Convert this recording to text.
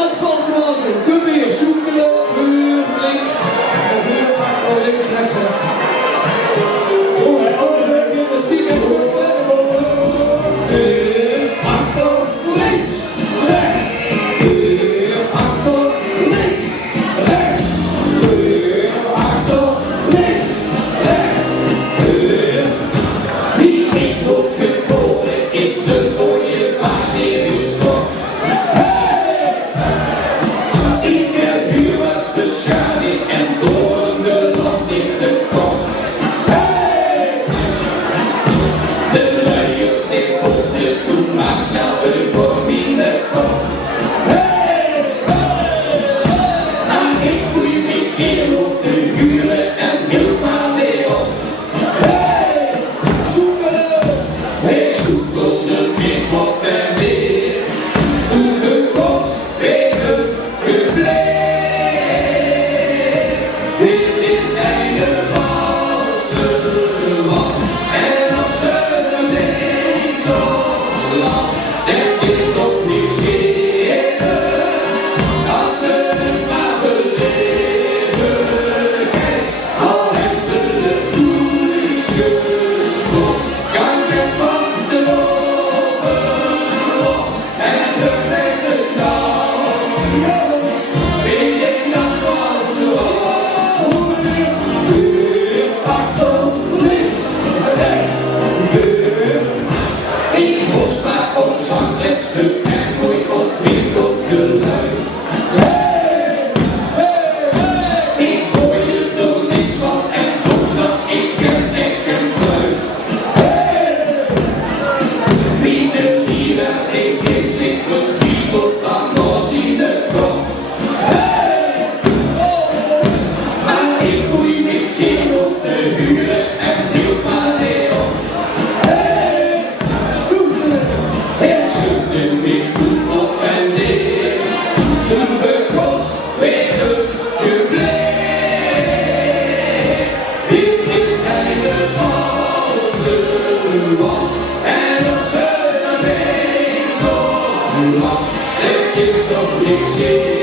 dat Franse waanzin. Kom weer, zoekelen, vuur, links. En vuur, achter, links, rechts. Oh, en andere gymnastiek en goed. Vuur, achter, links, rechts. Vuur, achter, links, rechts. Vuur, achter, links, rechts. Vuur. Wie ik wordt geboren is de mooie wanneer is toch. Beschading en door de land in de kop. Hey! De luier die op de toe maar snel voor minder kop. Hey! En ik doe me heel op de huren en wil maar weer op. Hey! Zoekelen, hij zoekelde meer op en weer. Toen de gods weer gebleven. En op zullen zing zo land, denk ik ook niet schelen, als ze het maar beleven. Al heeft ze de koers gekost, kan het vast de lopen los, en ze lessen dan, vind ik dat valt zo. Maar op zangles en mooi ontwikkeld geluid. Hey, hey, hey. Ik hoor je door niks van en toch dat ik een fluit. Hey, wie de lieve ik heeft zich vertwiebeld dan los in de kop. Hey, oh, maar ik groei me geen op de huren en viel maar weer op. Het schudde me goed op en neer, toen we gods weer gebleven. Dit is einde valse land, en op z'n zee zo land, heb je toch niks gezien.